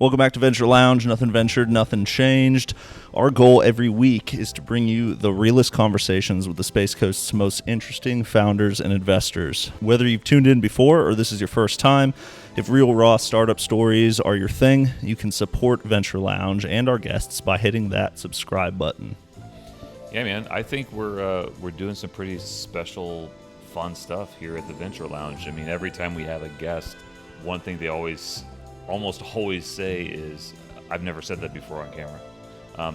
Welcome back to Venture Lounge. Nothing ventured, nothing changed. Our goal every week is to bring you the realest conversations with the Space Coast's most interesting founders and investors. Whether you've tuned in before or this is your first time, if real raw startup stories are your thing, you can support Venture Lounge and our guests by hitting that subscribe button. Yeah, man, I think we're doing some pretty special, fun stuff here at the Venture Lounge. I mean, every time we have a guest, one thing they almost always say is, I've never said that before on camera.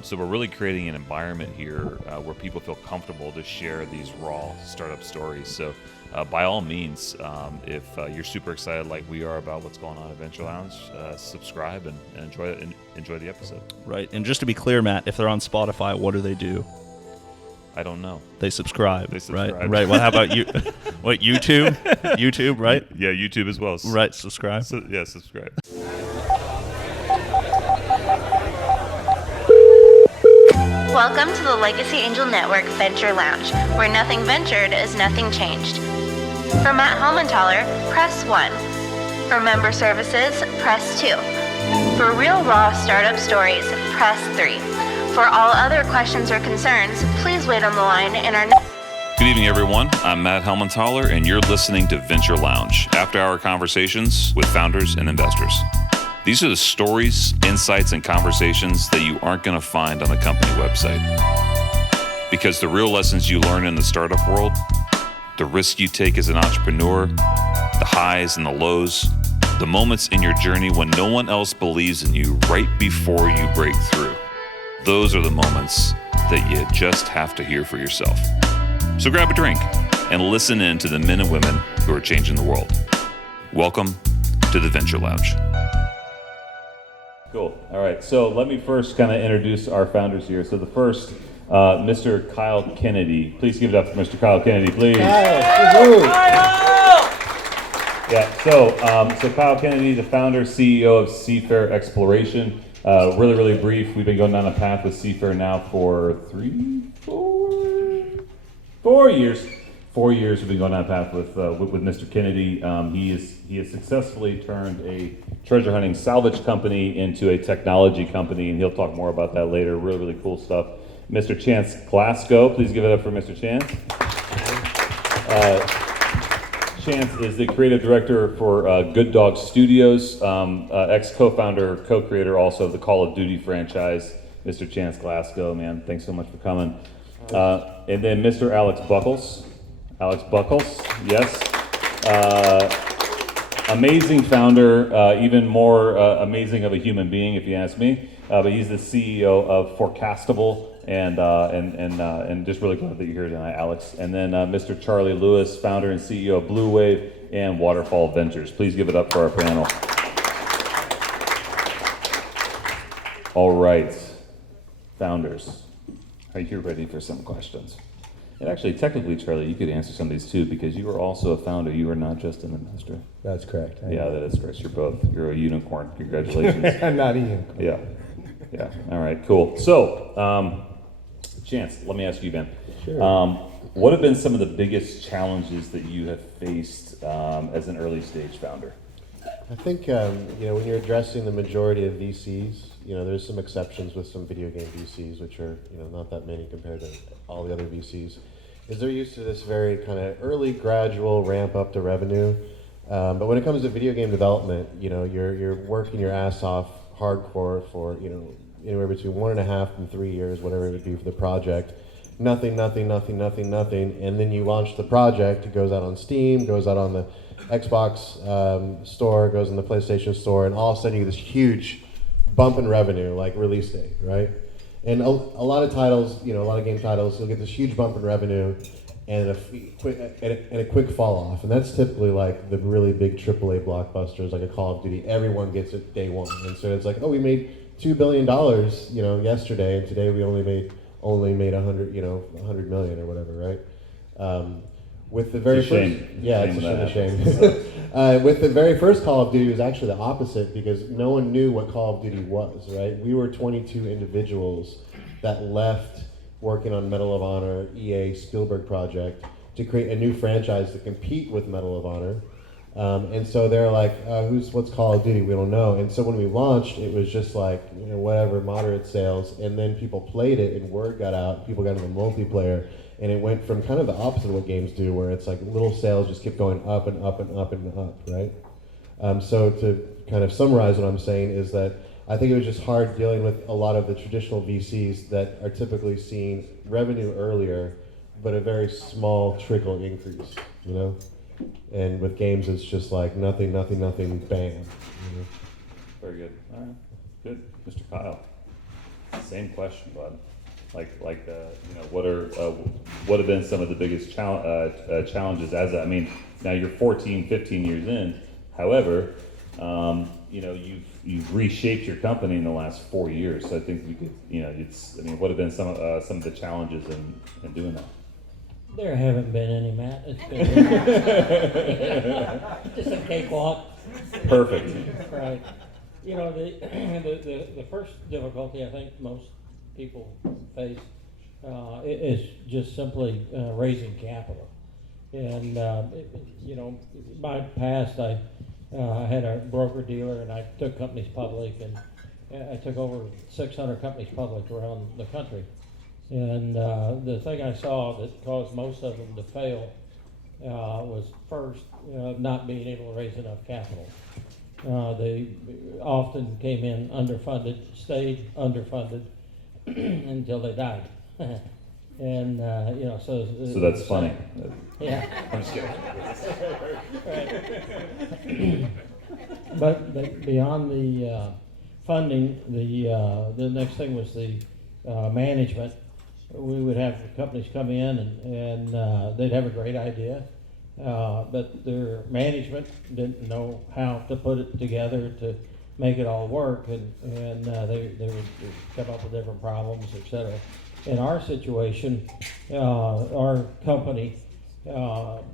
So we're really creating an environment here where people feel comfortable to share these raw startup stories. So by all means, if you're super excited like we are about what's going on at Venture Lounge, subscribe and enjoy the episode. Right, and just to be clear, Matt, if they're on Spotify, what do? I don't know. They subscribe. Right? Right. Well, how about you? What, YouTube? YouTube, right? Yeah, YouTube as well. Right, subscribe. Yeah, subscribe. Welcome to the Legacy Angel Network Venture Lounge, where nothing ventured is nothing changed. For Matt Helmenthaler, press 1. For member services, press 2. For real raw startup stories, press 3. For all other questions or concerns, please wait on the line in our... Good evening, everyone. I'm Matt Helmenthaler, and you're listening to Venture Lounge, after-hour conversations with founders and investors. These are the stories, insights, and conversations that you aren't going to find on the company website. Because the real lessons you learn in the startup world, the risks you take as an entrepreneur, the highs and the lows, the moments in your journey when no one else believes in you right before you break through. Those are the moments that you just have to hear for yourself. So grab a drink and listen in to the men and women who are changing the world. Welcome to the Venture Lounge. Cool. All right. So let me first kind of introduce our founders here. So the first, Mr. Kyle Kennedy. Please give it up for Mr. Kyle Kennedy, please. Kyle! Yeah. So Kyle Kennedy, the founder, CEO of Seafarer Exploration. Really brief. We've been going down a path with Seafarer now for 4 years. 4 years we've been going down a path with Mr. Kennedy. He has successfully turned a treasure hunting salvage company into a technology company, and he'll talk more about that later. Really cool stuff. Mr. Chance Glasco, please give it up for Mr. Chance. Chance is the creative director for Good Dog Studios, ex-co-founder, co-creator also of the Call of Duty franchise. Mr. Chance Glasgow, man, thanks so much for coming. And then Mr. Alex Buckles. Alex Buckles, yes. Amazing founder, even more amazing of a human being, if you ask me. But he's the CEO of Forecastable, and just really glad that you're here tonight, Alex. And then Mr. Charle Lewis, founder and CEO of Blue Wave and Waterfall Ventures. Please give it up for our panel. All right, founders, are you ready for some questions? And actually, technically, Charlie, you could answer some of these too, because you are also a founder. You are not just an investor. That's correct. Yeah, that is correct. You're both. You're a unicorn. Congratulations. I'm not a unicorn. Yeah. All right, cool. So, Chance, let me ask you, Ben. Sure. What have been some of the biggest challenges that you have faced as an early stage founder? I think when you're addressing the majority of VCs, there's some exceptions with some video game VCs, which are not that many compared to all the other VCs. Is they're used to this very kind of early, gradual ramp up to revenue. But when it comes to video game development, you're working your ass off hardcore for anywhere between 1.5 and 3 years, whatever it would be for the project. Nothing, and then you launch the project. It goes out on Steam, goes out on the Xbox store, goes in the PlayStation store, and all of a sudden you get this huge bump in revenue, like release date, right? And a lot of titles, a lot of game titles, you'll get this huge bump in revenue and a quick fall off. And that's typically like the really big AAA blockbusters, like a Call of Duty. Everyone gets it day one. And so it's like, oh, we made $2 billion, yesterday, and today we only made 100 million or whatever, right? With the very first, it's a shame. With the very first Call of Duty, it was actually the opposite, because no one knew what Call of Duty was, right? We were 22 individuals that left working on Medal of Honor, EA Spielberg project, to create a new franchise to compete with Medal of Honor. And so they're like, what's Call of Duty? We don't know. And so when we launched, it was just like, whatever, moderate sales. And then people played it and word got out, people got into multiplayer. And it went from kind of the opposite of what games do, where it's like little sales just keep going up and up and up and up, right? So to kind of summarize what I'm saying is that I think it was just hard dealing with a lot of the traditional VCs that are typically seeing revenue earlier, but a very small trickle increase, And with games, it's just like nothing, bam. Very good. All right, good, Mr. Kyle. Same question, bud. What have been some of the biggest challenges now you're 14, 15 years in. However, you've reshaped your company in the last 4 years. So I think we could, what have been some of the challenges in doing that? There haven't been any, Matt. It's been just a cakewalk. Perfect. Right. The first difficulty I think most people face is just simply raising capital. And in my past, I had a broker dealer, and I took companies public, and I took over 600 companies public around the country. And the thing I saw that caused most of them to fail was first not being able to raise enough capital. They often came in underfunded, stayed underfunded until they died. And so that's funny. Yeah. I'm just kidding. Right. But beyond the funding, the next thing was the management. We would have companies come in and they'd have a great idea, but their management didn't know how to put it together to make it all work, and they would come up with different problems, etc. In our situation, our company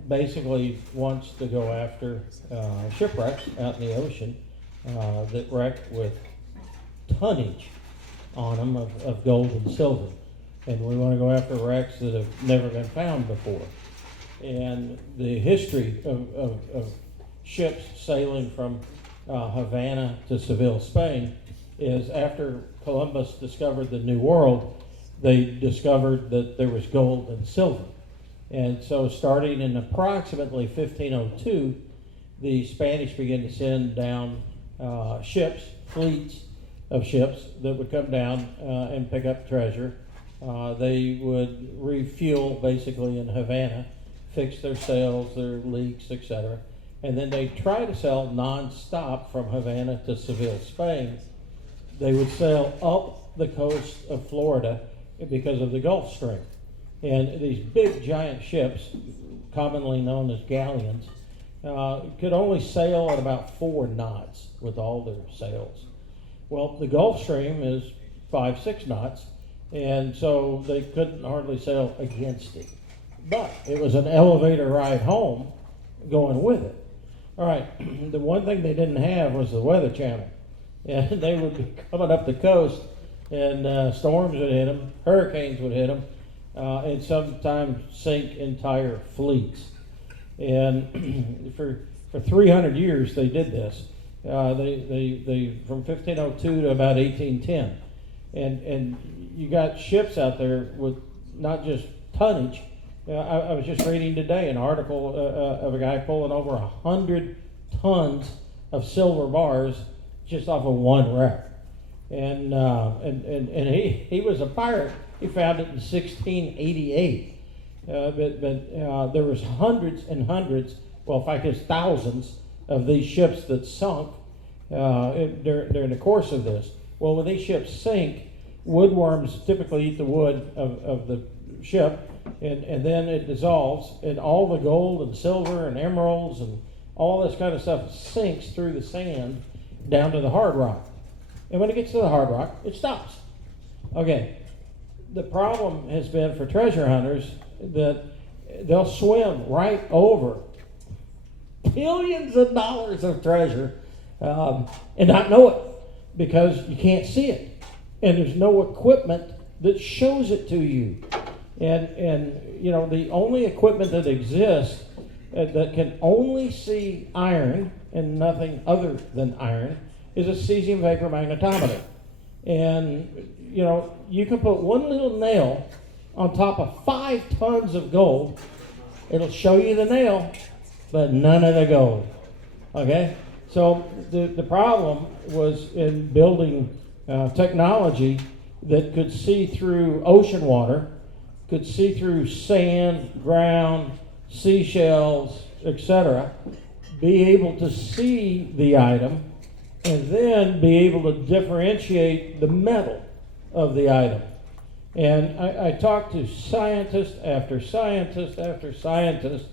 basically wants to go after shipwrecks out in the ocean that wreck with tonnage on them of gold and silver. And we want to go after wrecks that have never been found before. And the history of ships sailing from Havana to Seville, Spain, is after Columbus discovered the New World, they discovered that there was gold and silver. And so starting in approximately 1502, the Spanish began to send down ships, fleets of ships that would come down and pick up treasure. They would refuel basically in Havana, fix their sails, their leaks, etc. And then they try to sail non-stop from Havana to Seville, Spain. They would sail up the coast of Florida because of the Gulf Stream. And these big giant ships, commonly known as galleons, could only sail at about 4 knots with all their sails. Well, the Gulf Stream is 5-6 knots, and so they couldn't hardly sail against it. But it was an elevator ride home going with it. All right, the one thing they didn't have was the Weather Channel. And they would be coming up the coast, and storms would hit them, hurricanes would hit them, and sometimes sink entire fleets. And for 300 years they did this. They from 1502 to about 1810, and you got ships out there with not just tonnage. I was just reading today an article of a guy pulling over 100 tons of silver bars just off of one wreck, and he was a pirate. He found it in 1688, but there was hundreds and hundreds, well, in fact, there's thousands of these ships that sunk during the course of this. Well, when these ships sink, woodworms typically eat the wood of the ship, and then it dissolves, and all the gold and silver and emeralds and all this kind of stuff sinks through the sand down to the hard rock. And when it gets to the hard rock, it stops. Okay, the problem has been for treasure hunters that they'll swim right over billions of dollars of treasure and not know it because you can't see it, and there's no equipment that shows it to you. And the only equipment that exists that can only see iron and nothing other than iron is a cesium vapor magnetometer. And, you know, you can put one little nail on top of 5 tons of gold. It'll show you the nail, but none of the gold. Okay? So the problem was in building technology that could see through ocean water, could see through sand, ground, seashells, etc., be able to see the item, and then be able to differentiate the metal of the item. And I talked to scientist after scientist after scientist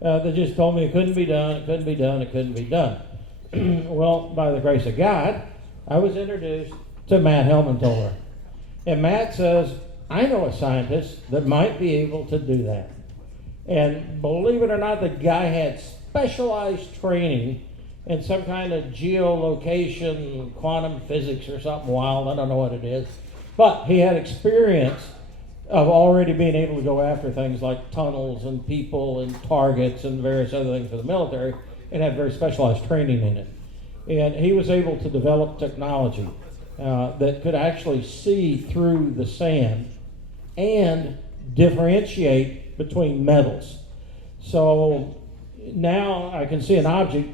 that just told me it couldn't be done, it couldn't be done, it couldn't be done. Well, by the grace of God, I was introduced to Matt Helmantoller. And Matt says, I know a scientist that might be able to do that. And believe it or not, the guy had specialized training in some kind of geolocation, quantum physics or something wild. I don't know what it is. But he had experience of already being able to go after things like tunnels and people and targets and various other things for the military, and had very specialized training in it. And he was able to develop technology that could actually see through the sand and differentiate between metals. So now I can see an object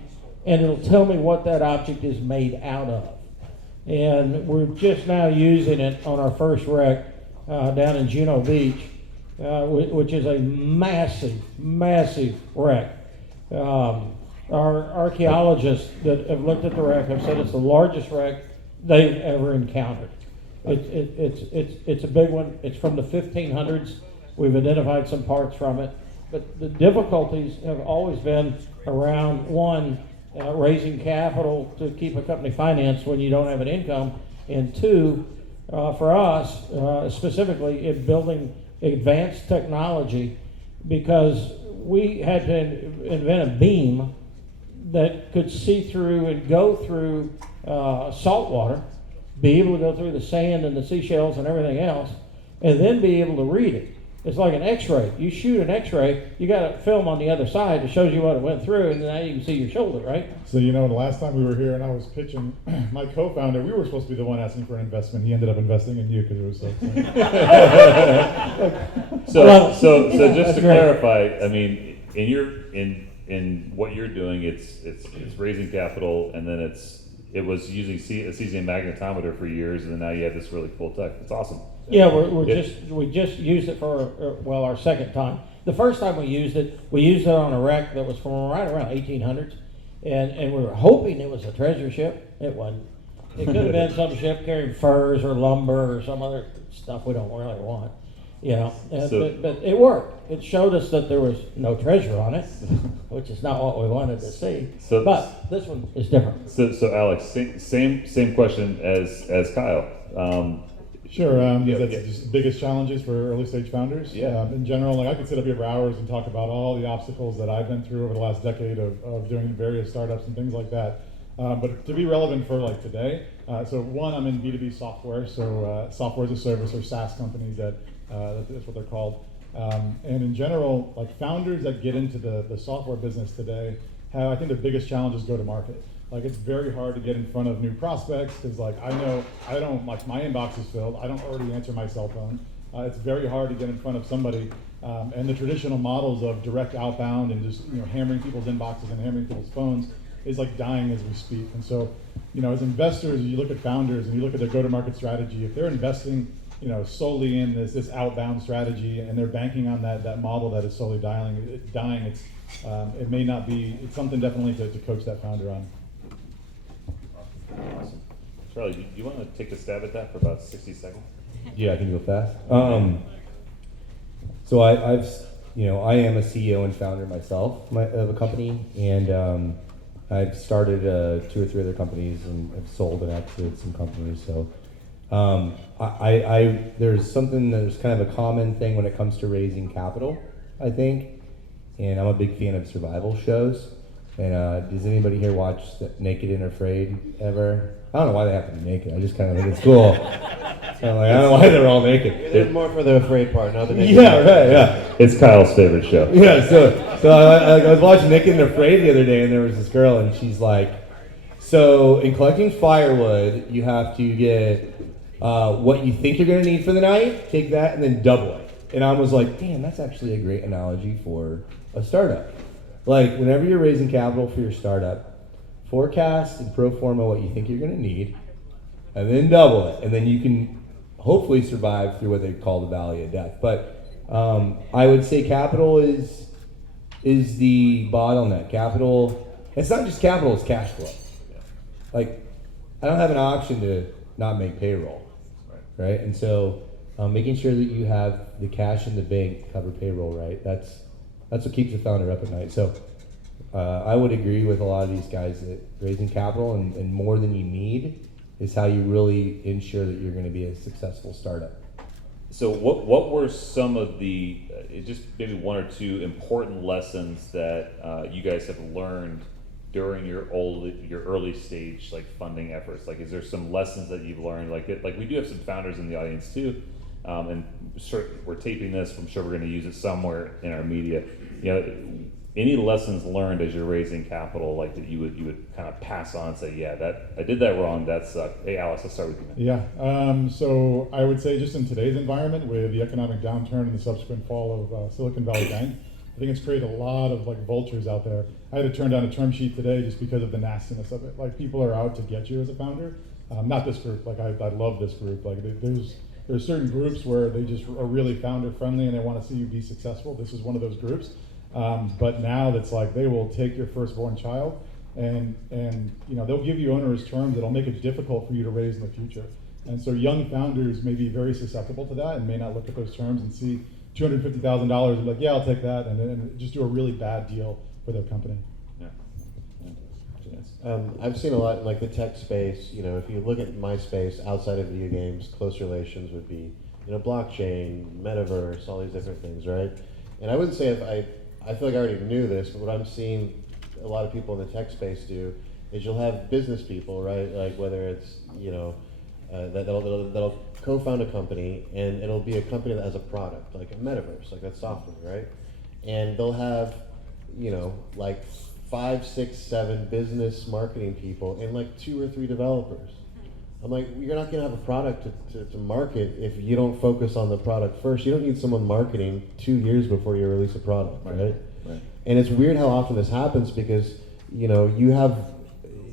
and it'll tell me what that object is made out of. And we're just now using it on our first wreck down in Juno Beach, which is a massive, massive wreck. Our archaeologists that have looked at the wreck have said it's the largest wreck they've ever encountered. It's a big one. It's from the 1500s. We've identified some parts from it. But the difficulties have always been around, one, raising capital to keep a company financed when you don't have an income, and two, for us, specifically in building advanced technology, because we had to invent a beam that could see through and go through salt water, be able to go through the sand and the seashells and everything else, and then be able to read it. It's like an x-ray. You shoot an x-ray, you got a film on the other side that shows you what it went through, and now you can see your shoulder, right? So, you know, the last time we were here and I was pitching my co-founder, we were supposed to be the one asking for an investment. He ended up investing in you because it was so So just to clarify, I mean, in what you're doing, it's raising capital, and then it was using a cesium magnetometer for years, and then now you have this really cool tech. It's awesome. Yeah, we just used it for our second time. The first time we used it on a wreck that was from right around 1800s, and we were hoping it was a treasure ship. It wasn't. It could have been some ship carrying furs or lumber or some other stuff we don't really want, you know. But it worked. It showed us that there was no treasure on it, which is not what we wanted to see. But this one is different. So Alex, same question as Kyle. Sure, that's just the biggest challenges for early stage founders. Yeah. In general, like I could sit up here for hours and talk about all the obstacles that I've been through over the last decade of doing various startups and things like that. But to be relevant for like today, so one, I'm in B2B software, so software as a service or SaaS companies that's what they're called. And in general, like founders that get into the software business today have, I think the biggest challenge is go to market. Like it's very hard to get in front of new prospects because like I know I don't, like my inbox is filled. I don't already answer my cell phone. It's very hard to get in front of somebody. And the traditional models of direct outbound and just hammering people's inboxes and hammering people's phones is like dying as we speak. And so, as investors, you look at founders and you look at their go-to-market strategy. If they're investing, solely in this outbound strategy and they're banking on that model that is solely dying, it may not be. It's something definitely to coach that founder on. Awesome. Charlie, do you want to take a stab at that for about 60 seconds? Yeah, I can go fast. So I am a CEO and founder myself of a company, and I've started 2 or 3 other companies and have sold and exited some companies. So there's kind of a common thing when it comes to raising capital, I think, and I'm a big fan of survival shows. And does anybody here watch Naked and Afraid ever? I don't know why they have to be naked. I just kind of think it's cool. And like, I don't know why they're all naked. They're more for the afraid part, not the naked. Yeah, right, yeah. It's Kyle's favorite show. Yeah, so I was watching Naked and Afraid the other day, and there was this girl, and she's like, so in collecting firewood, you have to get what you think you're going to need for the night, take that, and then double it. And I was like, damn, that's actually a great analogy for a startup. Like, whenever you're raising capital for your startup, forecast and pro forma what you think you're going to need, and then double it. And then you can hopefully survive through what they call the valley of death. But I would say capital is the bottleneck. Capital, it's not just capital, it's cash flow. Like, I don't have an option to not make payroll, right? And so making sure that you have the cash in the bank to cover payroll, right? That's what keeps the founder up at night. So I would agree with a lot of these guys that raising capital and more than you need is how you really ensure that you're going to be a successful startup. So what were some of the, just maybe one or two important lessons that you guys have learned during your early stage like funding efforts? Like, is there some lessons that you've learned? Like we do have some founders in the audience too, and we're taping this. I'm sure we're going to use it somewhere in our media. You know, any lessons learned as you're raising capital, like that you would kind of pass on and say, yeah, that I did that wrong. That sucked. Hey, Alex, let's start with you. Yeah. So I would say just in today's environment with the economic downturn and the subsequent fall of Silicon Valley Bank, I think it's created a lot of like vultures out there. I had to turn down a term sheet today just because of the nastiness of it. Like, people are out to get you as a founder. Not this group. Like, I love this group. Like, there's certain groups where they just are really founder friendly and they want to see you be successful. This is one of those groups. But now that's like they will take your firstborn child and you know, they'll give you onerous terms that'll make it difficult for you to raise in the future. And so young founders may be very susceptible to that and may not look at those terms and see $250,000 and be like, yeah, I'll take that, and then just do a really bad deal for their company. I've seen a lot in like the tech space. You know, if you look at my space outside of video games, close relations would be, you know, blockchain, metaverse, all these different things, right? And I wouldn't say I feel like I already knew this, but what I'm seeing a lot of people in the tech space do is you'll have business people, right? Like whether it's, you know, that'll co-found a company, and it'll be a company that has a product, like a metaverse, like that's software, right? And they'll have, you know, like 5, 6, 7 business marketing people and like 2 or 3 developers. I'm like, you're not gonna have a product to market if you don't focus on the product first. You don't need someone marketing 2 years before you release a product, right? And it's weird how often this happens because, you know,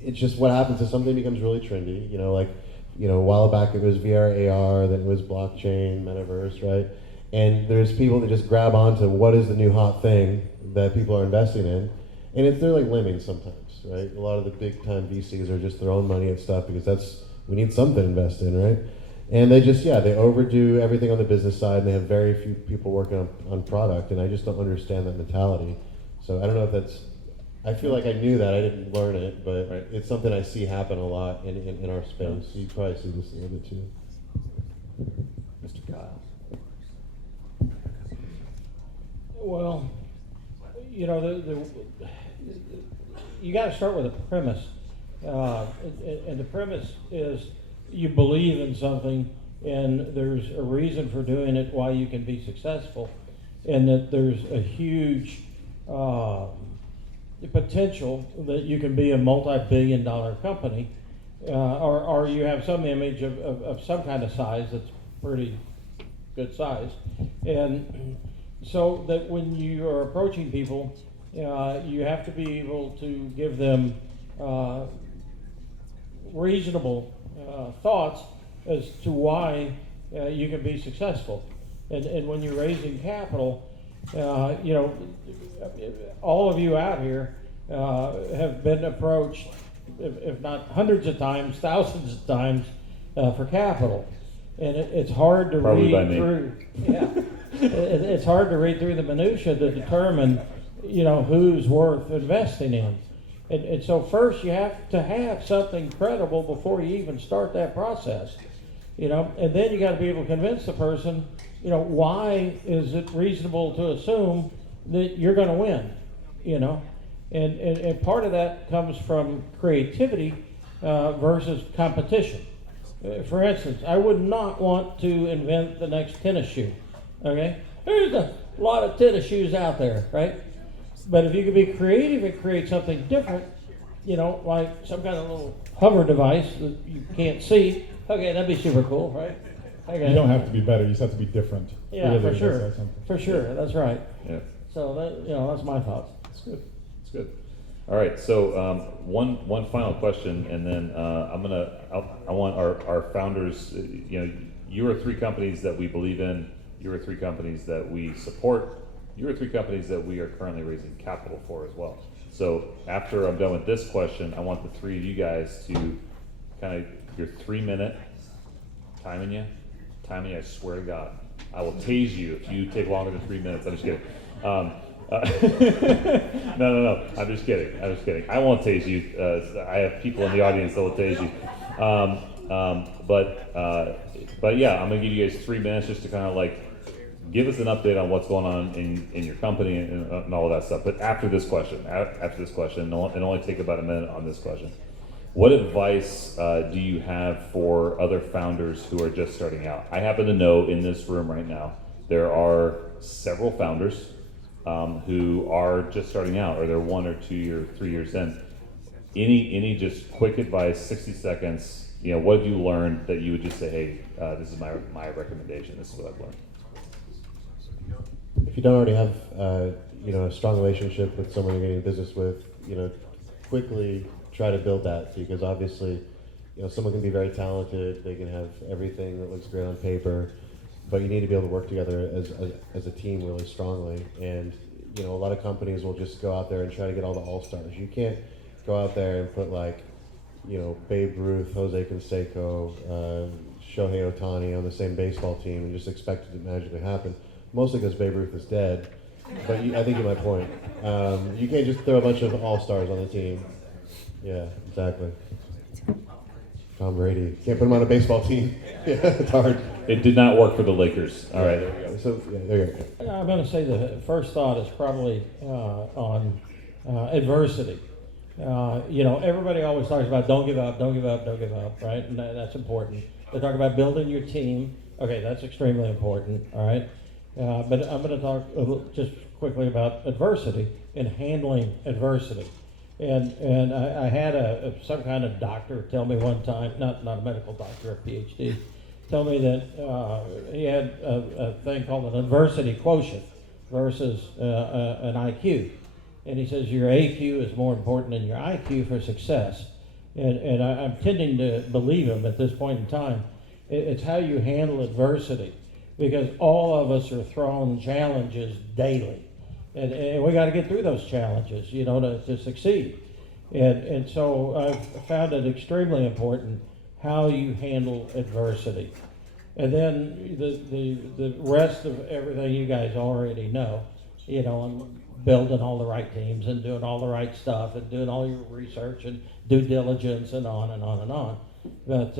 it's just what happens is something becomes really trendy, you know, like, you know, a while back it was VR, AR, then it was blockchain, metaverse, right? And there's people that just grab onto what is the new hot thing that people are investing in, and they're like lemmings sometimes, right? A lot of the big time VCs are just throwing money at stuff because we need something to invest in, right? And they just, they overdo everything on the business side, and they have very few people working on product, and I just don't understand that mentality. So I don't know if that's, I feel like I knew that, I didn't learn it, but it's something I see happen a lot in our space. So you probably see this a little bit too. Mr. Kyle. Well, you know, you got to start with a premise, and the premise is you believe in something, and there's a reason for doing it, why you can be successful, and that there's a huge potential that you can be a multi-billion-dollar company, or you have some image of some kind of size that's pretty good size, and so that when you are approaching people, you have to be able to give them reasonable thoughts as to why you can be successful. And when you're raising capital, you know, all of you out here have been approached, if not hundreds of times, thousands of times for capital. And it's hard to Probably read through. Yeah, it's hard to read through the minutia to determine, you know, who's worth investing in. And so first you have to have something credible before you even start that process, you know. And then you got to be able to convince the person, you know, why is it reasonable to assume that you're going to win, you know. And part of that comes from creativity versus competition. For instance, I would not want to invent the next tennis shoe. Okay, there's a lot of tennis shoes out there, right? But if you could be creative and create something different, you know, like some kind of little hover device that you can't see, okay, that'd be super cool, right? Okay. You don't have to be better, you just have to be different. Yeah, Really, for that's sure. something. For sure, that's right. Yeah. So that, you know, that's my thoughts. That's good. That's good. All right. So one final question, and then I want our founders. You know, you are 3 companies that we believe in. You are 3 companies that we support. You are 3 companies that we are currently raising capital for as well. So after I'm done with this question, I want the 3 of you guys to kind of your 3-minute timing you. I swear to God, I will tase you if you take longer than 3 minutes. I'm just kidding. No. I'm just kidding. I won't tase you. I have people in the audience that will tase you. But yeah, I'm gonna give you guys 3 minutes just to kind of like give us an update on what's going on in your company and all of that stuff. But after this question, and only take about a minute on this question. What advice do you have for other founders who are just starting out? I happen to know in this room right now there are several founders who are just starting out, or they're 1 or 2 or 3 years in. Any just quick advice, 60 seconds. You know, what have you learned that you would just say, hey, this is my recommendation. This is what I've learned. If you don't already have a strong relationship with someone you're getting business with, quickly try to build that, because obviously, someone can be very talented, they can have everything that looks great on paper, but you need to be able to work together as a team really strongly. And a lot of companies will just go out there and try to get all the all-stars. You can't go out there and put Babe Ruth, Jose Canseco, Shohei Ohtani on the same baseball team and just expect it to magically happen. Mostly because Babe Ruth is dead, but I think you get my point. You can't just throw a bunch of all-stars on the team. Yeah, exactly. Tom Brady. Can't put him on a baseball team. Yeah, it's hard. It did not work for the Lakers. All right. There we go. So, there you go. I'm going to say the first thought is probably on adversity. Everybody always talks about don't give up, right? And that's important. They talk about building your team. Okay, that's extremely important, all right? But I'm going to talk just quickly about adversity and handling adversity. And I had some kind of doctor tell me one time, not a medical doctor, a PhD, tell me that he had a thing called an adversity quotient versus an IQ. And he says your AQ is more important than your IQ for success. And I'm tending to believe him at this point in time. It's how you handle adversity, because all of us are thrown challenges daily. And we got to get through those challenges, to succeed. And so I've found it extremely important how you handle adversity. And then the rest of everything you guys already know, I'm building all the right teams and doing all the right stuff and doing all your research and due diligence and on and on and on. But,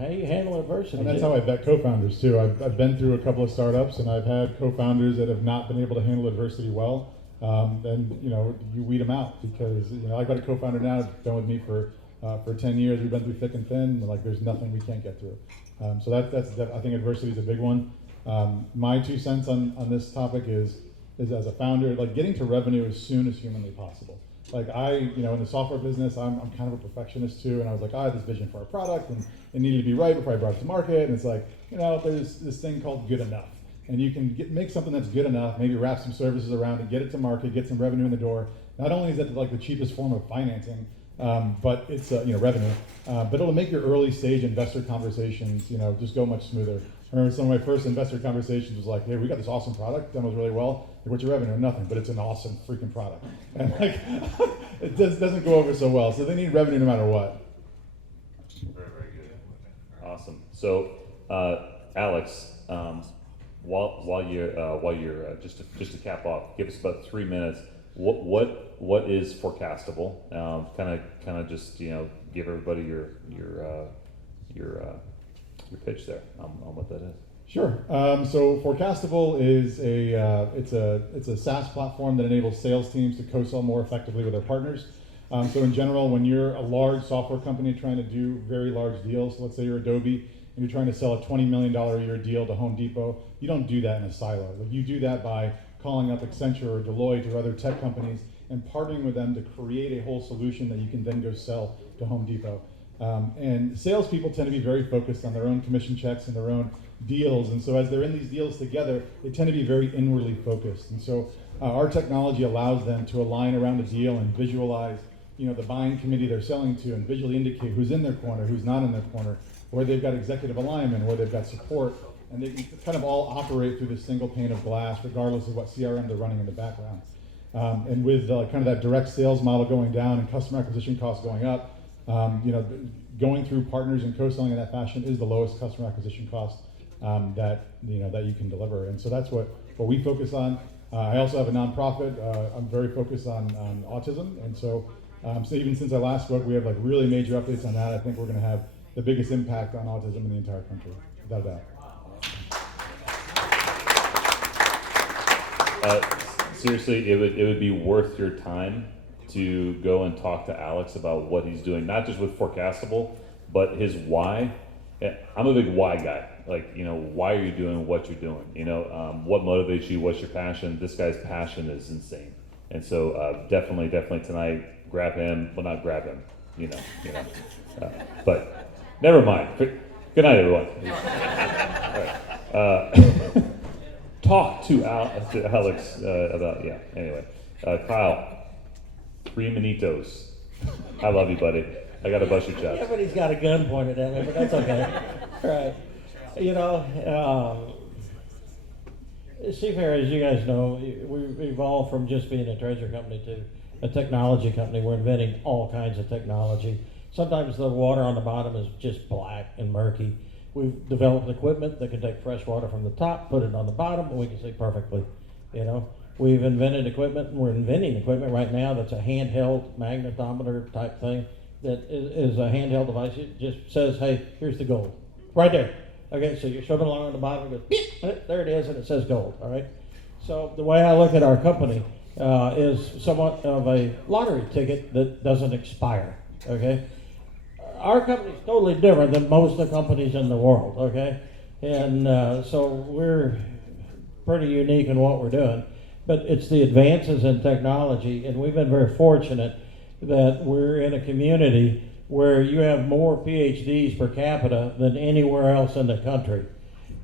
how you handle adversity. And that's how I vet co-founders too. I've been through a couple of startups and I've had co-founders that have not been able to handle adversity well. Then you weed them out, because I've got a co-founder now that's been with me for 10 years. We've been through thick and thin. And, there's nothing we can't get through. So I think adversity is a big one. My 2 cents on this topic is as a founder, getting to revenue as soon as humanly possible. In the software business, I'm kind of a perfectionist too, and I was like, I had this vision for our product, and it needed to be right before I brought it to market, and it's there's this thing called good enough. And you can make something that's good enough, maybe wrap some services around it, get it to market, get some revenue in the door. Not only is that the cheapest form of financing, but it's revenue, but it'll make your early stage investor conversations just go much smoother. I remember some of my first investor conversations was like, hey, we got this awesome product, demos really well. What's your revenue? Nothing, but it's an awesome freaking product. And it doesn't go over so well. So they need revenue no matter what. Very, very good. Awesome. So, Alex, while you're just to cap off, give us about 3 minutes. What is Forecastable? Kind of just give everybody your pitch there on what that is. Sure. So Forecastable is it's a SaaS platform that enables sales teams to co-sell more effectively with their partners. So in general, when you're a large software company trying to do very large deals, so let's say you're Adobe and you're trying to sell a $20 million a year deal to Home Depot, you don't do that in a silo. Like, you do that by calling up Accenture or Deloitte or other tech companies and partnering with them to create a whole solution that you can then go sell to Home Depot. And salespeople tend to be very focused on their own commission checks and their own deals, and so as they're in these deals together, they tend to be very inwardly focused. And so our technology allows them to align around a deal and visualize, the buying committee they're selling to, and visually indicate who's in their corner, who's not in their corner, where they've got executive alignment, where they've got support, and they can kind of all operate through this single pane of glass, regardless of what CRM they're running in the background. And with kind of that direct sales model going down and customer acquisition costs going up, going through partners and co-selling in that fashion is the lowest customer acquisition cost that you can deliver. And so that's what we focus on. I also have a nonprofit. I'm very focused on autism, and so even since I last spoke, we have like really major updates on that. I think we're going to have the biggest impact on autism in the entire country, without a doubt. Seriously, it would be worth your time to go and talk to Alex about what he's doing, not just with Forecastable, but his why. I'm a big why guy. Like, why are you doing what you're doing? What motivates you? What's your passion? This guy's passion is insane. And so definitely tonight, grab him. Well, not grab him, but never mind. Good night, everyone. All right. Talk to Alex about, anyway. Kyle, 3 Manitos. I love you, buddy. I got to bust your chops. Yeah, but he's got a gun pointed at me, but that's okay. Right. Seafarer, as you guys know, we evolved from just being a treasure company to a technology company. We're inventing all kinds of technology. Sometimes the water on the bottom is just black and murky. We've developed equipment that can take fresh water from the top, put it on the bottom, and we can see perfectly. We've invented equipment, and we're inventing equipment right now that's a handheld magnetometer type thing that is a handheld device. It just says, hey, here's the gold. Right there. Okay, so you're swimming along on the bottom, it goes, beep, there it is, and it says gold, all right? So the way I look at our company is somewhat of a lottery ticket that doesn't expire, okay? Our company's totally different than most of the companies in the world, okay? And so we're pretty unique in what we're doing, but it's the advances in technology, and we've been very fortunate that we're in a community where you have more PhDs per capita than anywhere else in the country.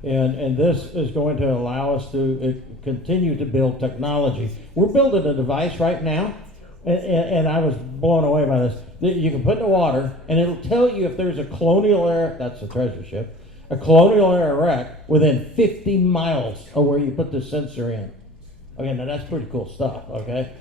And this is going to allow us to continue to build technology. We're building a device right now, and I was blown away by this, that you can put in the water, and it'll tell you if there's a colonial era, that's a treasure ship, a colonial era wreck within 50 miles of where you put the sensor in. Okay, now that's pretty cool stuff, okay?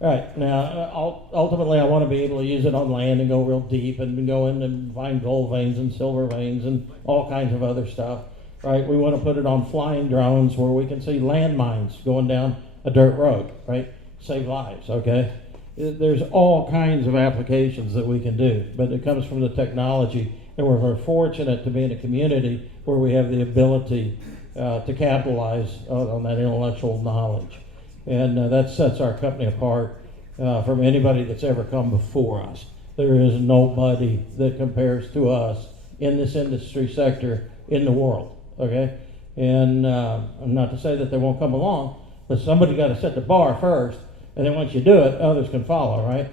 All right, now ultimately I want to be able to use it on land and go real deep and go in and find gold veins and silver veins and all kinds of other stuff, right? We want to put it on flying drones where we can see landmines going down a dirt road, right? Save lives, okay? There's all kinds of applications that we can do, but it comes from the technology, and we're very fortunate to be in a community where we have the ability to capitalize on that intellectual knowledge. And that sets our company apart from anybody that's ever come before us. There is nobody that compares to us in this industry sector in the world, okay? And not to say that they won't come along, but somebody got to set the bar first, and then once you do it, others can follow, right?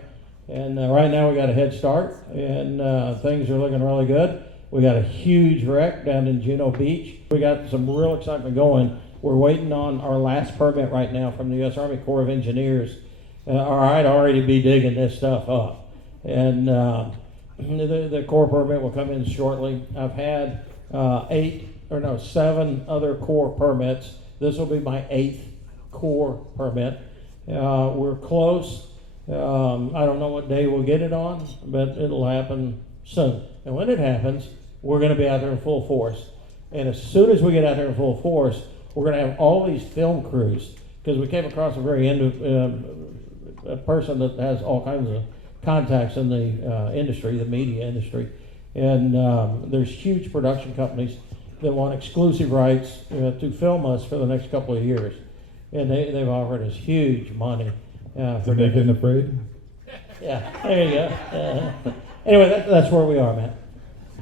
And right now we got a head start, and things are looking really good. We got a huge wreck down in Juno Beach. We got some real excitement going. We're waiting on our last permit right now from the U.S. Army Corps of Engineers. I'd already be digging this stuff up. And the Corps permit will come in shortly. I've had 7 other Corps permits. This will be my 8th Corps permit. We're close. I don't know what day we'll get it on, but it'll happen soon. And when it happens, we're going to be out there in full force. And as soon as we get out there in full force, we're going to have all these film crews, because we came across a very a person that has all kinds of contacts in the industry, the media industry. And there's huge production companies that want exclusive rights to film us for the next couple of years. And they've offered us huge money. For Naked and Afraid? Yeah, there you go. Anyway, that's where we are, Matt.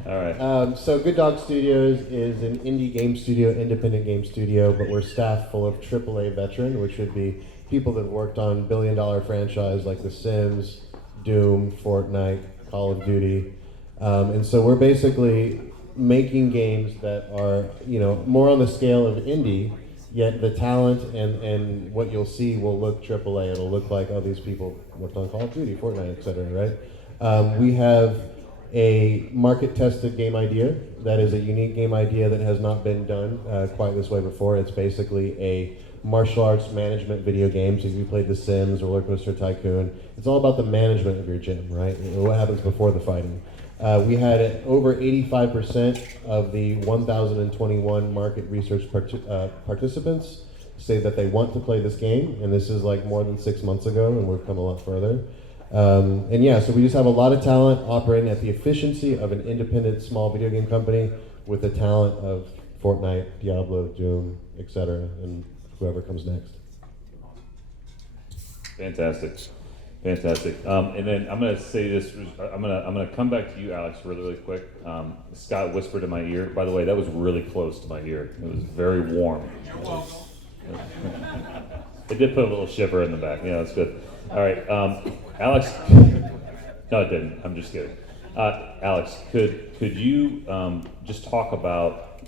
All right. So Good Dog Studios is an indie game studio, independent game studio, but we're staffed full of AAA veteran, which would be people that have worked on billion-dollar franchise like The Sims, Doom, Fortnite, Call of Duty, and so we're basically making games that are, more on the scale of indie, yet the talent and what you'll see will look AAA. It'll look like, oh, these people worked on Call of Duty, Fortnite, etc. Right? We have a market-tested game idea that is a unique game idea that has not been done quite this way before. It's basically a martial arts management video game. So if you played The Sims or Roller Coaster Tycoon, it's all about the management of your gym, right? What happens before the fighting. We had over 85% of the 1,021 market research participants say that they want to play this game, and this is like more than 6 months ago, and we've come a lot further. And yeah, so we just have a lot of talent operating at the efficiency of an independent small video game company with the talent of Fortnite, Diablo, Doom, etc., and whoever comes next. Fantastic. And then I'm going to say this. I'm going to come back to you, Alex, really quick. Scott whispered in my ear. By the way, that was really close to my ear. It was very warm. It did put a little shiver in the back. Yeah, that's good. All right, Alex. No, it didn't. I'm just kidding. Alex, could you just talk about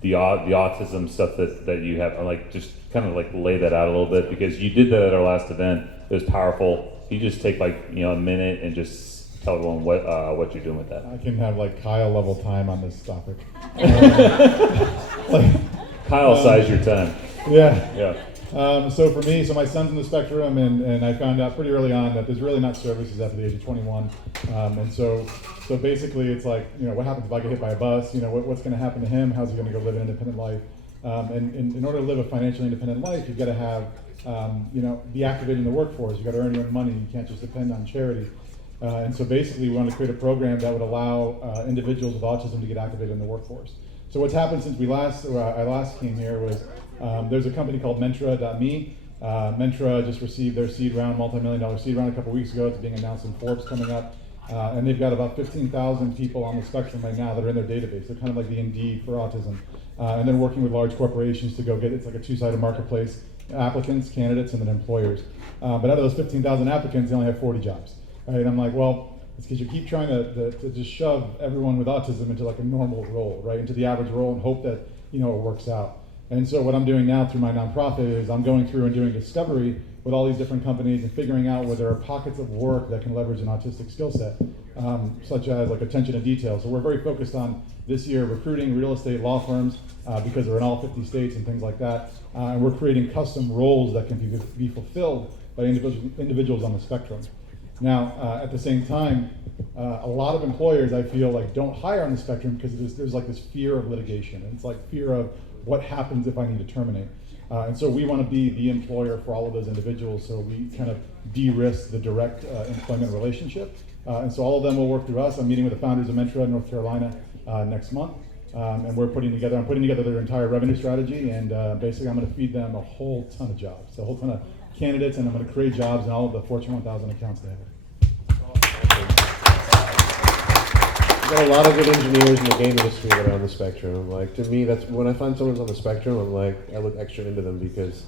the autism stuff that you have, like just kind of like lay that out a little bit, because you did that at our last event. It was powerful. You just take like a minute and just tell everyone what you're doing with that. I can have like Kyle level time on this topic. Kyle, size your time. Yeah. So for me, my son's in the spectrum, and I found out pretty early on that there's really not services after the age of 21. And so basically it's like, what happens if I get hit by a bus? What's going to happen to him? How's he going to go live an independent life? And in order to live a financially independent life, you've got to have, be activated in the workforce. You've got to earn your own money. You can't just depend on charity. And so basically we want to create a program that would allow individuals with autism to get activated in the workforce. So what's happened since I last came here was there's a company called Mentra.me. Mentra just received their seed round, multi-million-dollar seed round a couple weeks ago. It's being announced in Forbes coming up. And they've got about 15,000 people on the spectrum right now that are in their database. They're kind of like the Indeed for autism. And then working with large corporations to go get, it's like a two-sided marketplace, applicants, candidates, and then employers. But out of those 15,000 applicants, they only have 40 jobs. Right? And I'm like, well, it's because you keep trying to just shove everyone with autism into like a normal role, right? Into the average role and hope that, it works out. And so what I'm doing now through my nonprofit is I'm going through and doing discovery with all these different companies and figuring out where there are pockets of work that can leverage an autistic skill set, such as like attention to detail. So we're very focused on this year recruiting real estate law firms because they're in all 50 states and things like that. And we're creating custom roles that can be fulfilled by individuals on the spectrum. Now, at the same time, a lot of employers, I feel like, don't hire on the spectrum because there's like this fear of litigation. And it's like fear of what happens if I need to terminate. And so we want to be the employer for all of those individuals, so we kind of de-risk the direct employment relationship. And so all of them will work through us. I'm meeting with the founders of Mentra in North Carolina next month. And I'm putting together their entire revenue strategy, and basically I'm going to feed them a whole ton of jobs, a whole ton of candidates, and I'm going to create jobs in all of the Fortune 1000 accounts they have. We've got a lot of good engineers in the game industry that are on the spectrum. Like, to me, that's when I find someone's on the spectrum, I'm like, I look extra into them because,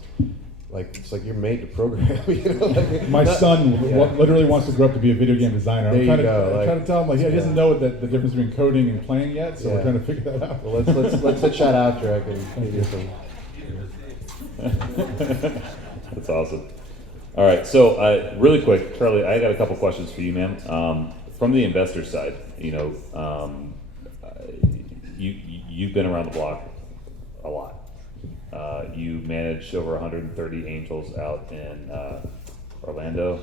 like, it's like you're made to program. My son literally wants to grow up to be a video game designer. I'm trying to tell him, like, he doesn't know the difference between coding and playing yet, so we're trying to figure that out. Well, let's chat after. I can give you some. That's awesome. All right, so really quick, Charlie, I got a couple questions for you, man. From the investor side, you've been around the block a lot. You manage over 130 angels out in Orlando.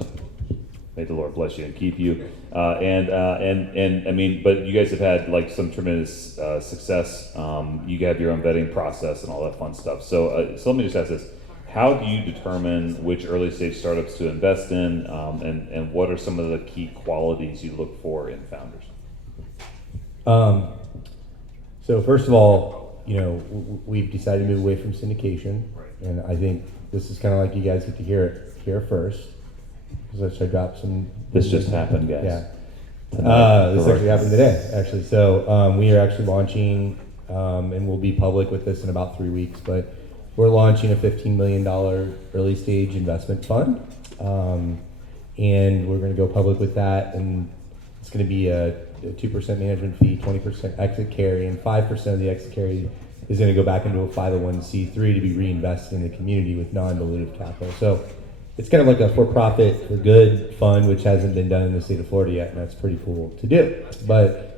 May the Lord bless you and keep you. And I mean, but you guys have had like some tremendous success. You have your own vetting process and all that fun stuff. So let me just ask this. How do you determine which early stage startups to invest in, and what are some of the key qualities you look for in founders? So first of all, we've decided to move away from syndication, and I think this is kind of like you guys get to hear it here first. Because I dropped some. This just happened, guys. Yeah. Tonight. This actually happened today, actually. So we are actually launching, and we'll be public with this in about 3 weeks, but we're launching a $15 million early stage investment fund. And we're going to go public with that, and it's going to be a 2% management fee, 20% exit carry, and 5% of the exit carry is going to go back into a 501c3 to be reinvested in the community with non-dilutive capital. So it's kind of like a for-profit, for good fund, which hasn't been done in the state of Florida yet, and that's pretty cool to do. But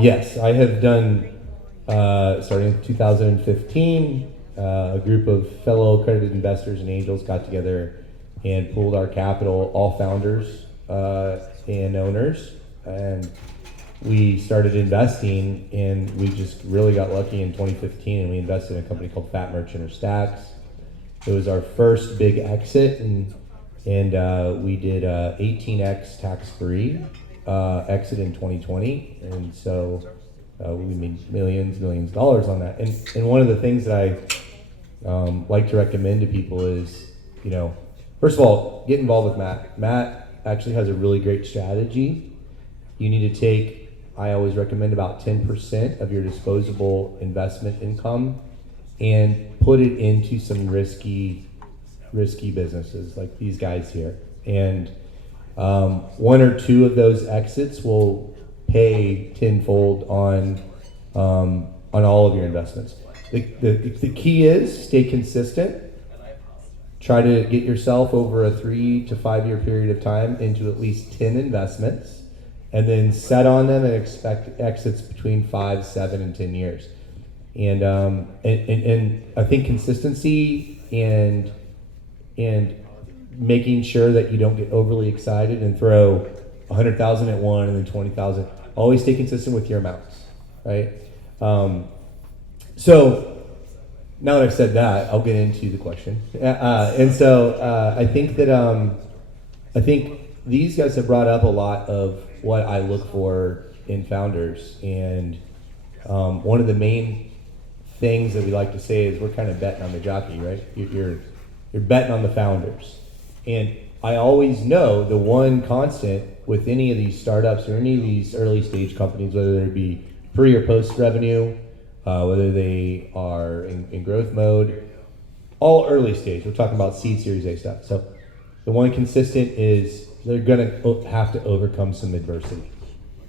yes, I have done, starting in 2015, a group of fellow accredited investors and angels got together and pooled our capital, all founders and owners, and we started investing, and we just really got lucky in 2015, and we invested in a company called Fat Merchant or Stacks. It was our first big exit, and we did 18x tax-free exit in 2020, and so we made millions of dollars on that. And one of the things that I like to recommend to people is, first of all, get involved with Matt. Matt actually has a really great strategy. You need to take, I always recommend, about 10% of your disposable investment income and put it into some risky businesses like these guys here. And one or two of those exits will pay tenfold on all of your investments. The key is stay consistent. Try to get yourself over a 3 to 5 year period of time into at least 10 investments, and then set on them and expect exits between 5, 7, and 10 years. And I think consistency and making sure that you don't get overly excited and throw 100,000 at one and then 20,000. Always stay consistent with your amounts, right? So now that I've said that, I'll get into the question. I think that I think these guys have brought up a lot of what I look for in founders, and one of the main things that we like to say is we're kind of betting on the jockey, right? You're betting on the founders, and I always know the one constant with any of these startups or any of these early stage companies, whether it be pre or post revenue, whether they are in growth mode, all early stage. We're talking about seed, Series A stuff. So the one consistent is they're going to have to overcome some adversity,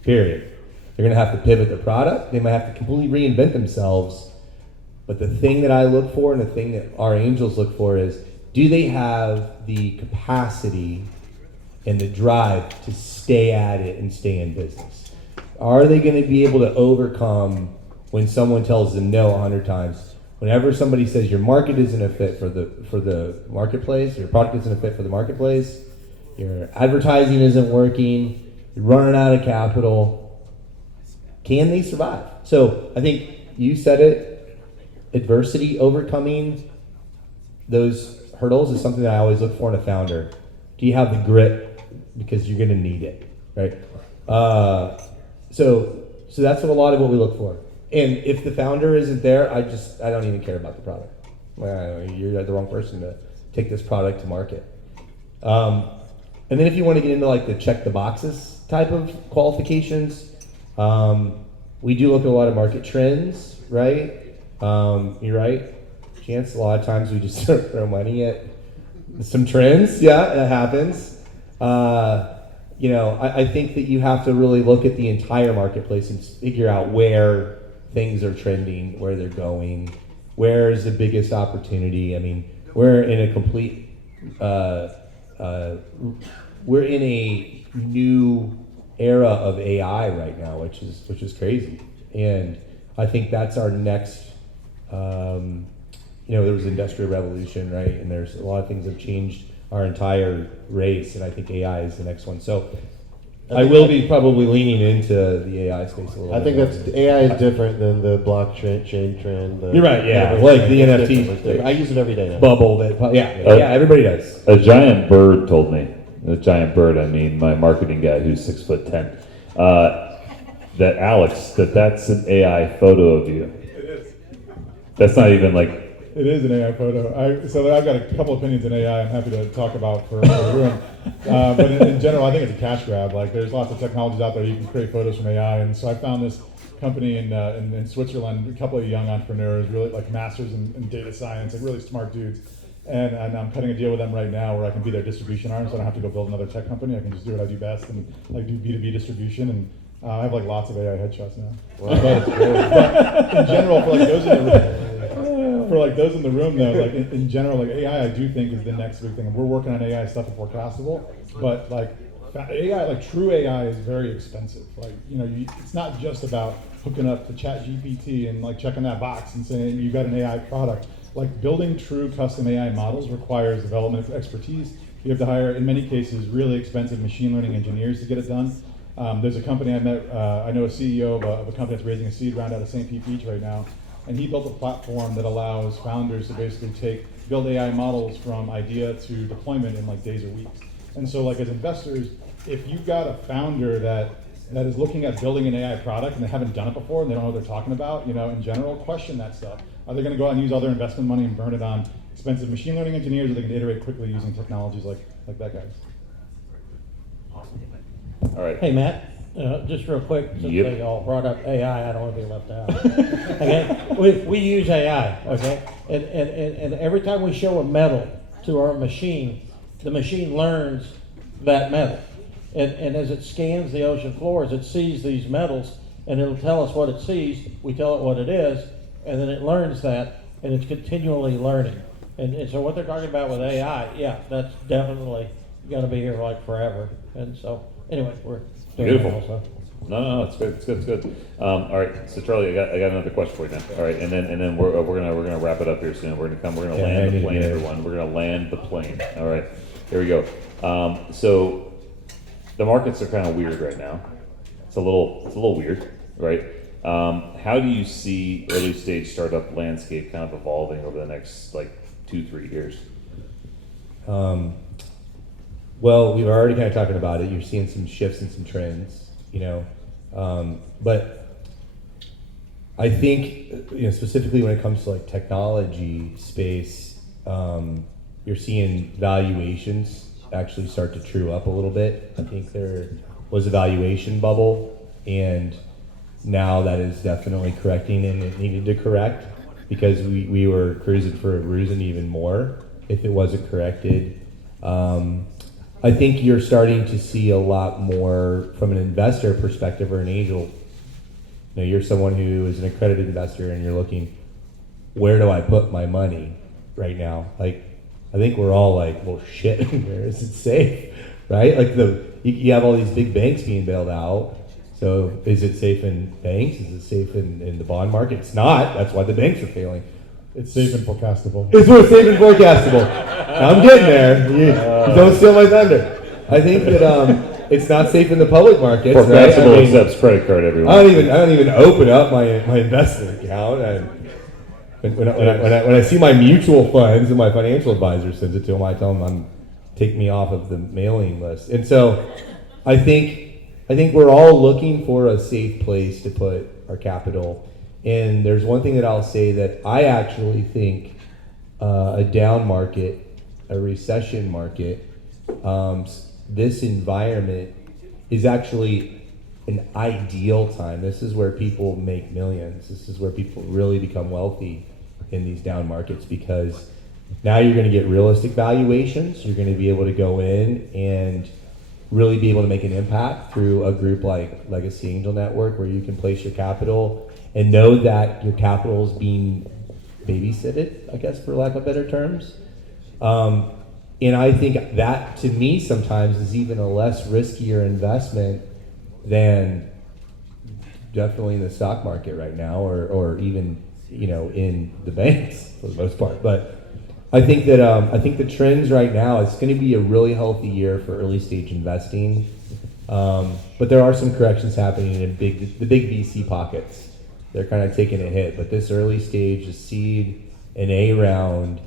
period. They're going to have to pivot their product. They might have to completely reinvent themselves. But the thing that I look for and the thing that our angels look for is, do they have the capacity and the drive to stay at it and stay in business? Are they going to be able to overcome when someone tells them no 100 times? Whenever somebody says your market isn't a fit for the marketplace, your product isn't a fit for the marketplace, your advertising isn't working, you're running out of capital, can they survive? So I think you said it, adversity, overcoming those hurdles is something that I always look for in a founder. Do you have the grit? Because you're going to need it, right? So that's what a lot of what we look for. And if the founder isn't there, I don't even care about the product. You're the wrong person to take this product to market. And then if you want to get into like the check the boxes type of qualifications, we do look at a lot of market trends, right? You're right, Chance. A lot of times we just throw money at some trends. Yeah, it happens. I think that you have to really look at the entire marketplace and figure out where things are trending, where they're going, where is the biggest opportunity. I mean, we're in a complete, we're in a new era of AI right now, which is crazy, and I think that's our next. There was Industrial Revolution, right? And there's a lot of things that have changed our entire race, and I think AI is the next one. So I will be probably leaning into the AI space a little bit. I think that's AI is different than the blockchain trend. You're right, yeah. Like the NFT. I use it every day now. Bubble. Everybody does. A giant bird told me, a giant bird, I mean my marketing guy who's 6'10", that Alex, that's an AI photo of you. It is. That's not even like, It is an AI photo. So I've got a couple opinions in AI I'm happy to talk about for the room. But in general, I think it's a cash grab. Like, there's lots of technologies out there you can create photos from AI. And so I found this company in Switzerland, a couple of young entrepreneurs, really like masters in data science, like really smart dudes. And I'm cutting a deal with them right now where I can be their distribution arm, so I don't have to go build another tech company. I can just do what I do best and like do B2B distribution. And I have like lots of AI headshots now. Wow. But in general, for like those in the room, though, like in general, like AI, I do think is the next big thing. And we're working on AI stuff at Forecastable, but like AI, like true AI, is very expensive. Like, you know, it's not just about hooking up to ChatGPT and like checking that box and saying you got an AI product. Like, building true custom AI models requires development expertise. You have to hire, in many cases, really expensive machine learning engineers to get it done. There's a company I met, I know a CEO of a company that's raising a seed round out of St. Pete Beach right now, and he built a platform that allows founders to basically build AI models from idea to deployment in like days or weeks. And so, like, as investors, if you've got a founder that is looking at building an AI product and they haven't done it before and they don't know what they're talking about, you know, in general, question that stuff. Are they going to go out and use all their investment money and burn it on expensive machine learning engineers, or they can iterate quickly using technologies like that guy? All right. Hey, Matt, just real quick, since they all brought up AI, I don't want to be left out. Okay, we use AI, okay, and every time we show a metal to our machine, the machine learns that metal, and as it scans the ocean floors, it sees these metals, and it'll tell us what it sees. We tell it what it is, and then it learns that, and it's continually learning. And so what they're talking about with AI, yeah, that's definitely going to be here like forever. And so, anyway, we're doing Beautiful. that also. No, it's good. It's good. All right, so Charlie, I got another question for you now. All right, and then we're gonna wrap it up here soon. We're gonna land the plane, everyone. We're gonna land the plane. All right, here we go. So the markets are kind of weird right now. It's a little weird, right? How do you see early stage startup landscape kind of evolving over the next like 2-3 years? Well, we were already kind of talking about it. You're seeing some shifts and some trends, you know. But I think, you know, specifically when it comes to like technology space, you're seeing valuations actually start to true up a little bit. I think there was a valuation bubble, and now that is definitely correcting, and it needed to correct because we were cruising even more if it wasn't corrected. I think you're starting to see a lot more from an investor perspective or an angel. You know, you're someone who is an accredited investor and you're looking, where do I put my money right now? Like, I think we're all like, well, shit, where is it safe, right? Like you have all these big banks being bailed out. So is it safe in banks? Is it safe in the bond market? It's not. That's why the banks are failing. It's safe and forecastable. It's safe and forecastable. I'm getting there. You don't steal my thunder. I think that it's not safe in the public markets. Forecastable right? accepts credit card, everyone. I don't even open up my investment account. When I see my mutual funds and my financial advisor sends it to them, I tell them take me off of the mailing list. And so I think we're all looking for a safe place to put our capital. And there's one thing that I'll say that I actually think a down market, a recession market, this environment is actually an ideal time. This is where people make millions. This is where people really become wealthy in these down markets, because now you're going to get realistic valuations. You're going to be able to go in and really be able to make an impact through a group like Legacy Angel Network, where you can place your capital and know that your capital is being babysitted, I guess, for lack of better terms. And I think that, to me, sometimes is even a less riskier investment than definitely in the stock market right now, or even, you know, in the banks for the most part. But I think that the trends right now, it's going to be a really healthy year for early stage investing. But there are some corrections happening in the big VC pockets. They're kind of taking a hit. But this early stage, the seed and A round,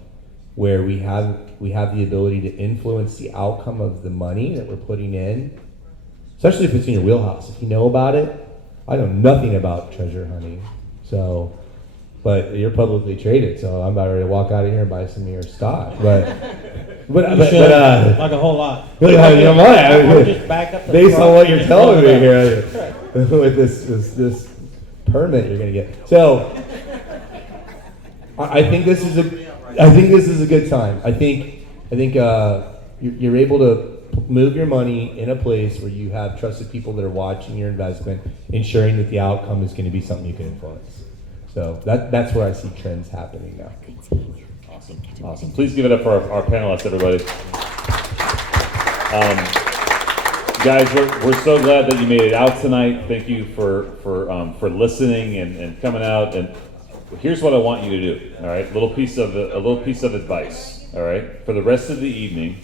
where we have the ability to influence the outcome of the money that we're putting in, especially if it's in your wheelhouse. If you know about it, I know nothing about treasure hunting. So but you're publicly traded, so I'm about ready to walk out of here and buy some of your stock. But You should, like a whole lot. you know what? Or just back up the Based truck on what and you're just telling load me it up. here, with this permit you're gonna get. So I think this is a good time. I think you're able to move your money in a place where you have trusted people that are watching your investment, ensuring that the outcome is going to be something you can influence. So that's where I see trends happening now. Awesome. Please give it up for our panelists, everybody. Guys, we're so glad that you made it out tonight. Thank you for listening and coming out. And here's what I want you to do. All right, a little piece of advice. All right, for the rest of the evening,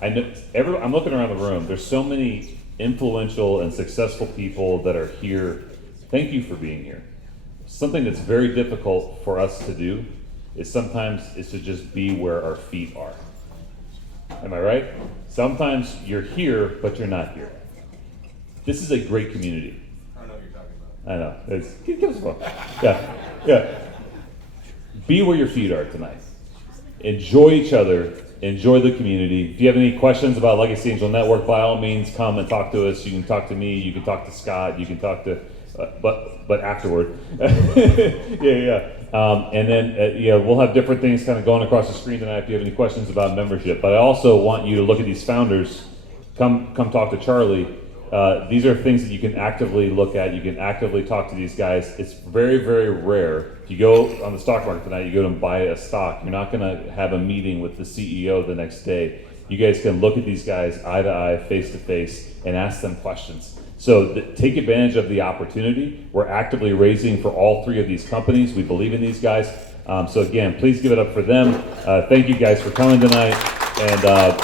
I'm looking around the room. There's so many influential and successful people that are here. Thank you for being here. Something that's very difficult for us to do is to just be where our feet are. Am I right? Sometimes you're here, but you're not here. This is a great community. I know what you're talking about. Give us a phone. Yeah. Be where your feet are tonight. Enjoy each other. Enjoy the community. If you have any questions about Legacy Angel Network, by all means, come and talk to us. You can talk to me. You can talk to Scott. You can talk to, but afterward. Yeah. And then we'll have different things kind of going across the screen tonight if you have any questions about membership. But I also want you to look at these founders. Come talk to Charlie. These are things that you can actively look at. You can actively talk to these guys. It's very, very rare. If you go on the stock market tonight, you go and buy a stock, you're not going to have a meeting with the CEO the next day. You guys can look at these guys eye to eye, face to face, and ask them questions. So take advantage of the opportunity. We're actively raising for all three of these companies. We believe in these guys. So again, please give it up for them. Thank you guys for coming tonight. And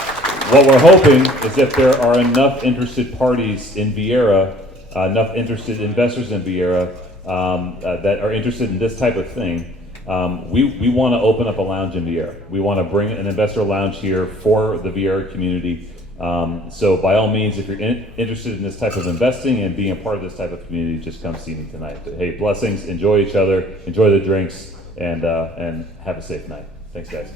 what we're hoping is if there are enough interested parties in Viera, enough interested investors in Viera that are interested in this type of thing, we want to open up a lounge in Viera. We want to bring an investor lounge here for the Viera community. So by all means, if you're interested in this type of investing and being a part of this type of community, just come see me tonight. But hey, blessings, enjoy each other, enjoy the drinks, and have a safe night. Thanks, guys.